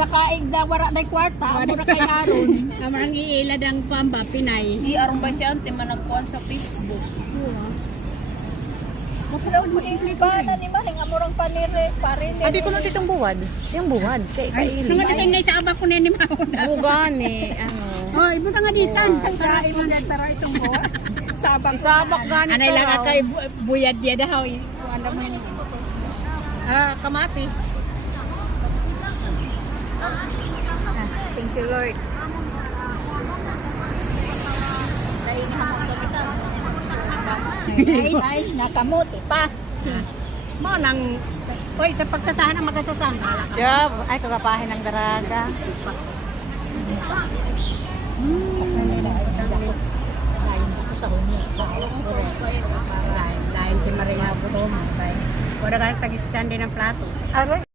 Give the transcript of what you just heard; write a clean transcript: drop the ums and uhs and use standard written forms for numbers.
nagakaig na wala na kwarta, mura kay aron. Amang iilad ang pamba, Pinay. Di aron ba siya ante managkuan sa Facebook. Masalaw mo ba na ni Maring amurang panire, parin. Abi ko no titong buwad. Yung buwad kay kaili. Nung kasi na sa abak ko na ni Mauna. Bugani ano. Oh, ibo ka nga di chan. Para imo na taro itong mo. Sabak. Sabak gani Anay lang kay buyad dia daw. Ano mo yun? Kamatis. Thank you Lord. Nice na kamote pa. Mo nang oy sa pagsasahan ang magasasan. Job, ay kagapahin ng daraga. Lain si Maria Budom. Wala ka tagisisan din ng plato. Aray.